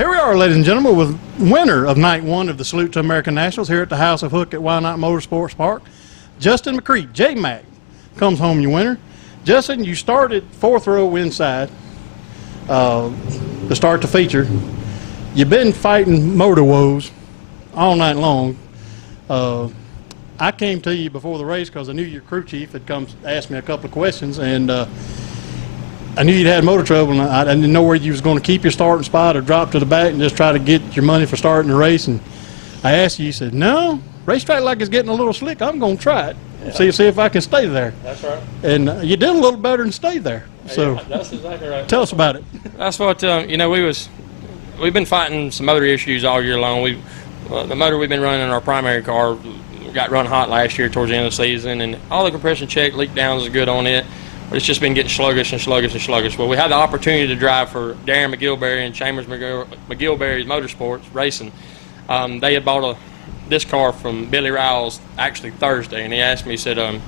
Here we are, ladies and gentlemen, with winner of night one of the Salute to American Nationals here at the House of Hook at Why Not Motorsports Park, Justin McRee. J-Mac comes home your winner. Justin, you started fourth row inside to start the feature. You've been fighting motor woes all night long. I came to you before the race because I knew your crew chief had come asked me a couple of questions, and I knew you'd had motor trouble, and I didn't know where you was going to keep your starting spot or drop to the back and just try to get your money for starting the race. And I asked you, you said, no, racetrack like it's getting a little slick. I'm going to try it. Yeah. See if I can stay there. That's right. And you did a little better than stay there. So yeah, that's exactly right. Tell us about it. That's what, you know, we've been fighting some motor issues all year long. The motor we've been running in our primary car got run hot last year towards the end of the season, and all the compression check leak downs is good on it. But it's just been getting sluggish and sluggish and sluggish. Well, we had the opportunity to drive for Darren McGillberry and Chambers McGillberry's Motorsports Racing. They had bought this car from Billy Riles actually Thursday, and he asked me, he said,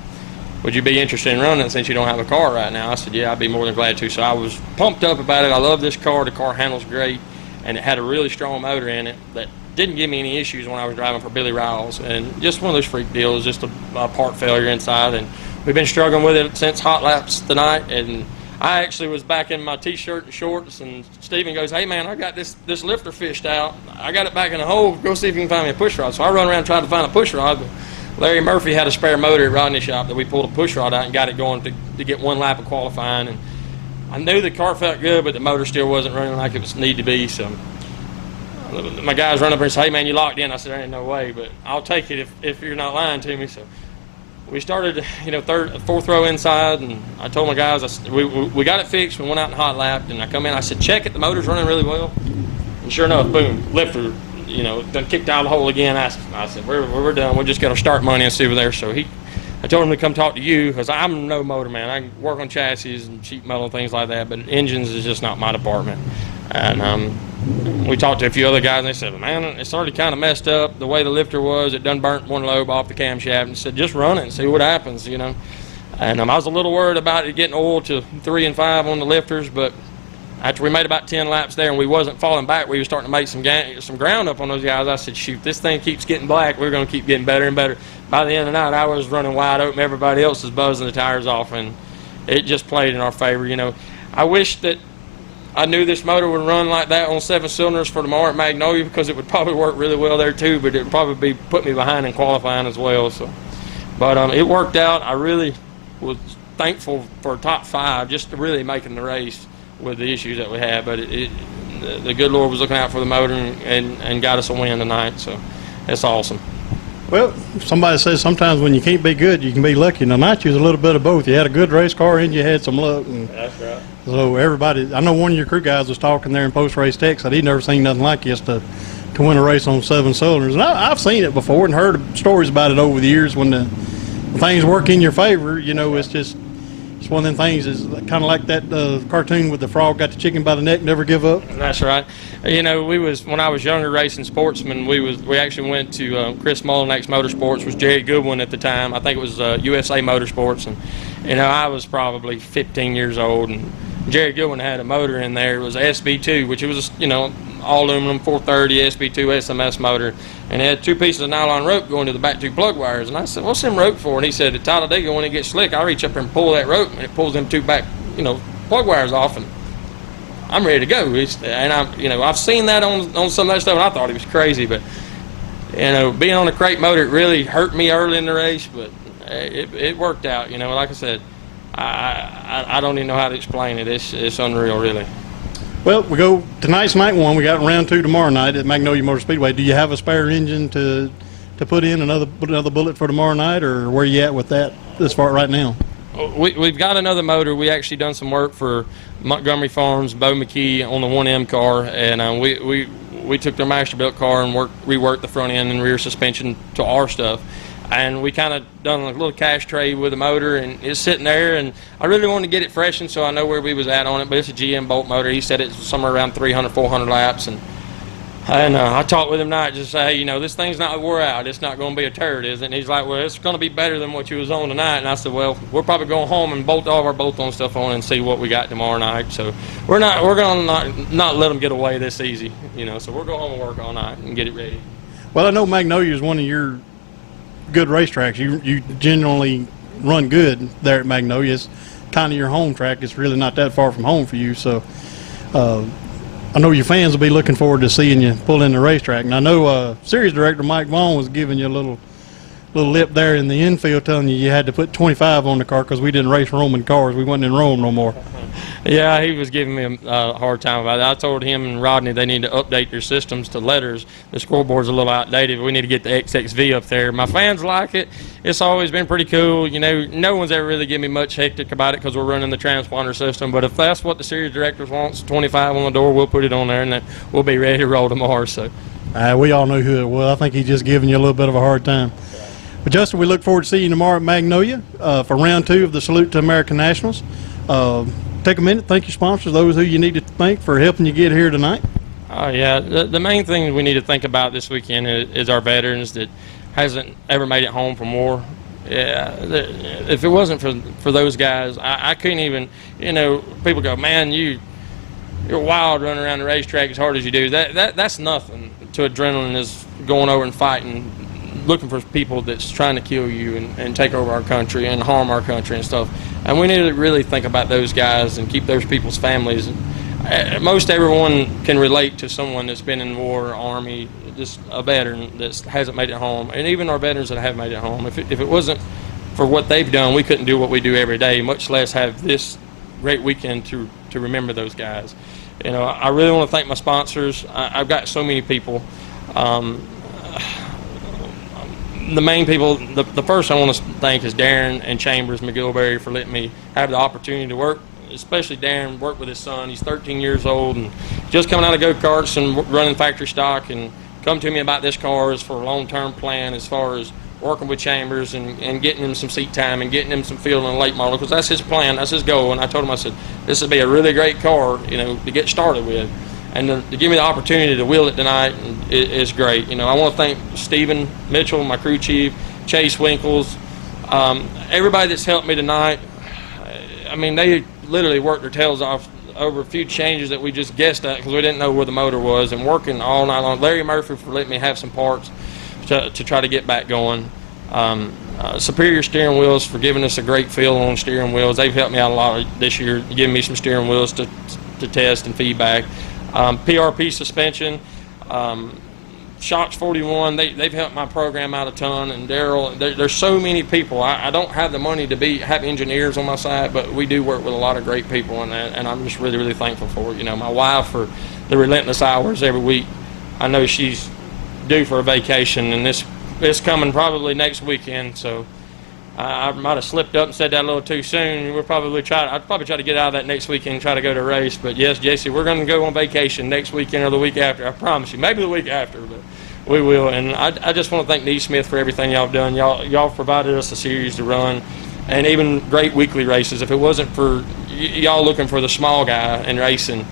would you be interested in running it since you don't have a car right now? I said, yeah, I'd be more than glad to. So I was pumped up about it. I love this car. The car handles great, and it had a really strong motor in it that didn't give me any issues when I was driving for Billy Riles. And just one of those freak deals, just a part failure inside. And we've been struggling with it since hot laps tonight, and I actually was back in my T-shirt and shorts, and Steven goes, hey, man, I got this lifter fished out. I got it back in the hole. Go see if you can find me a push rod. So I run around and tried to find a push rod. But Larry Murphy had a spare motor at Rodney's shop that we pulled a push rod out and got it going to get one lap of qualifying. And I knew the car felt good, but the motor still wasn't running like it was need to be. So my guys run up there and say, hey, man, you locked in. I said, there ain't no way, but I'll take it if you're not lying to me. So we started, you know, fourth row inside, and I told my guys, we got it fixed. We went out and hot lapped, and I come in, I said, check it, the motor's running really well. And sure enough, boom, lifter, you know, done kicked out of the hole again. I said, we're done. We just got to start money and see over there. So I told him to come talk to you, because I'm no motor man. I can work on chassis and sheet metal and things like that, but engines is just not my department. And we talked to a few other guys, and they said, man, it's already kind of messed up the way the lifter was. It done burnt one lobe off the camshaft, and said, just run it and see what happens, you know. And I was a little worried about it getting oil to 3 and 5 on the lifters, but after we made about 10 laps there and we wasn't falling back, we were starting to make some ground up on those guys. I said, shoot, this thing keeps getting black. We're going to keep getting better and better. By the end of the night, I was running wide open. Everybody else was buzzing the tires off, and it just played in our favor. You know, I wish that I knew this motor would run like that on 7 cylinders for tomorrow at Magnolia, because it would probably work really well there too, but it would probably put me behind in qualifying as well. So, but it worked out. I really was thankful for top 5 just to really making the race with the issues that we had. But the good Lord was looking out for the motor and got us a win tonight. So it's awesome. Well, somebody says sometimes when you can't be good, you can be lucky. Tonight you was a little bit of both. You had a good race car and you had some luck. And that's right. So everybody, I know one of your crew guys was talking there in post-race text that he'd never seen nothing like this to win a race on 7 cylinders. And I've seen it before and heard stories about it over the years when the things work in your favor. You know, it's one of them things. Is kind of like that cartoon with the frog got the chicken by the neck, never give up. That's right. You know, when I was younger racing sportsmen, we actually went to Chris Mullinex's Motorsports, was Jerry Goodwin at the time. I think it was USA Motorsports, and you know, I was probably 15 years old, and Jerry Goodwin had a motor in there. It was an SB2, which it was, you know, all aluminum 430 SB2 SMS motor, and it had 2 pieces of nylon rope going to the back 2 plug wires. And I said, what's them rope for? And he said, at Talladega, when it gets slick, I reach up there and pull that rope, and it pulls them 2 back, you know, plug wires off, and I'm ready to go. I've seen that on some of that stuff, and I thought he was crazy. But you know, being on a crate motor, it really hurt me early in the race, but it worked out. You know, like I said, I don't even know how to explain it. It's unreal, really. Well, we go tonight's night 1. We got round 2 tomorrow night at Magnolia Motor Speedway. Do you have a spare engine to put in another bullet for tomorrow night, or where are you at with that as far right now? We've got another motor. We actually done some work for Montgomery Farms, Bo McKee on the 1M car, and we took their Masterbuilt car and reworked the front end and rear suspension to our stuff. And we kind of done a little cash trade with the motor, and it's sitting there, and I really wanted to get it freshened so I know where we was at on it, but it's a GM Bolt motor. He said it's somewhere around 300, 400 laps, and And I talked with him tonight, just say, hey, you know, this thing's not wore out. It's not going to be a turd, is it? And he's like, well, it's going to be better than what you was on tonight. And I said, well, we're probably going home and bolt all of our bolt-on stuff on and see what we got tomorrow night. So we're going to not let them get away this easy, you know. So we'll go home and work all night and get it ready. Well, I know Magnolia is one of your good racetracks. You generally run good there at Magnolia. It's kind of your home track. It's really not that far from home for you. So I know your fans will be looking forward to seeing you pull in the racetrack. And I know series director Mike Vaughn was giving you a little lip there in the infield, telling you had to put 25 on the car because we didn't race Roman cars. We wasn't in Rome no more. Yeah, he was giving me a hard time about it. I told him and Rodney they need to update their systems to letters. The scoreboard's a little outdated. We need to get the XXV up there. My fans like it. It's always been pretty cool. You know, no one's ever really given me much hectic about it because we're running the transponder system. But if that's what the series directors wants, 25 on the door, we'll put it on there, and then we'll be ready to roll tomorrow. So we all know who it was. I think he's just giving you a little bit of a hard time. But Justin, we look forward to seeing you tomorrow at Magnolia for round 2 of the Salute to American Nationals. Take a minute, thank your sponsors, those who you need to thank for helping you get here tonight. Yeah, the main thing we need to think about this weekend is our veterans that hasn't ever made it home from war. Yeah, if it wasn't for those guys, I couldn't even, you know, people go, man, you're wild running around the racetrack as hard as you do. That's nothing to adrenaline is going over and fighting, looking for people that's trying to kill you and take over our country and harm our country and stuff. And we need to really think about those guys and keep those people's families. Most everyone can relate to someone that's been in war, army, just a veteran that hasn't made it home, and even our veterans that have made it home. If it wasn't for what they've done, we couldn't do what we do every day, much less have this great weekend to remember those guys. You know, I really want to thank my sponsors. I've got so many people. The main people, the first I want to thank is Darren and Chambers McGilberry for letting me have the opportunity to work, especially Darren, work with his son. He's 13 years old and just coming out of go-karts and running factory stock, and come to me about this car is for a long-term plan as far as working with Chambers and getting him some seat time and getting him some field in a late model, because that's his plan, that's his goal. And I told him, I said, this would be a really great car, you know, to get started with. And to give me the opportunity to wheel it tonight is great. You know, I want to thank Stephen Mitchell, my crew chief, Chase Winkles, everybody that's helped me tonight. I mean, they literally worked their tails off over a few changes that we just guessed at because we didn't know where the motor was, and working all night long. Larry Murphy for letting me have some parts to try to get back going. Superior Steering Wheels for giving us a great feel on steering wheels. They've helped me out a lot this year, giving me some steering wheels to test and feedback. PRP suspension, Shocks 41, they've helped my program out a ton, and Daryl, there's so many people. I don't have the money to have engineers on my side, but we do work with a lot of great people, and I'm just really, really thankful for it. You know, my wife for the relentless hours every week. I know she's due for a vacation, and it's coming probably next weekend, so I might have slipped up and said that a little too soon. I'd probably try to get out of that next weekend and try to go to a race. But yes, Jesse, we're going to go on vacation next weekend or the week after. I promise you. Maybe the week after, but we will. And I just want to thank Neesmith for everything y'all have done. Y'all provided us a series to run, and even great weekly races. If it wasn't for y'all looking for the small guy and racing,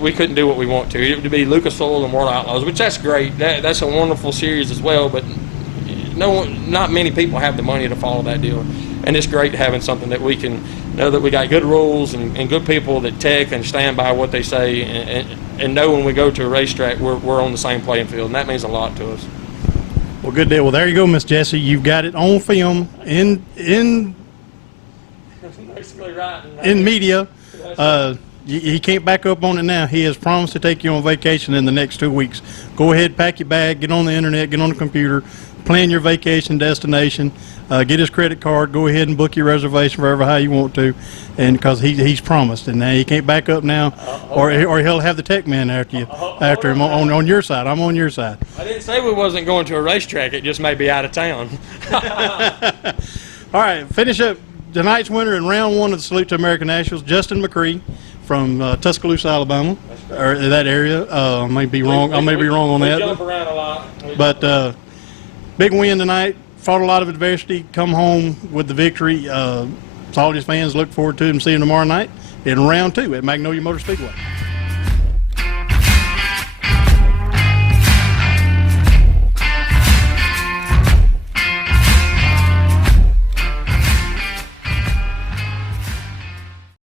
we couldn't do what we want to. It would be Lucas Oil and World Outlaws, which that's great. That's a wonderful series as well, but not many people have the money to follow that deal, and it's great having something that we can know that we got good rules and good people that tech and stand by what they say, and know when we go to a racetrack we're on the same playing field, and that means a lot to us. Well, good deal. Well, there you go, Miss Jessie. You've got it on film in basically right in media. He can't back up on it now. He has promised to take you on vacation in the next 2 weeks. Go ahead, pack your bag, get on the internet, get on the computer, plan your vacation destination, get his credit card, go ahead and book your reservation wherever how you want to, and because he's promised, and now he can't back up now, or he'll have the tech man after him on your side. I'm on your side. I didn't say we wasn't going to a racetrack. It just may be out of town. All right, finish up tonight's winner in round 1 of the Salute to American Nationals, Justin McRee from Tuscaloosa, Alabama, or that area. I may be wrong. I may be wrong on that. We jump around a lot. But big win tonight. Fought a lot of adversity. Come home with the victory. So all his fans look forward to him seeing him tomorrow night in round 2 at Magnolia Motor Speedway.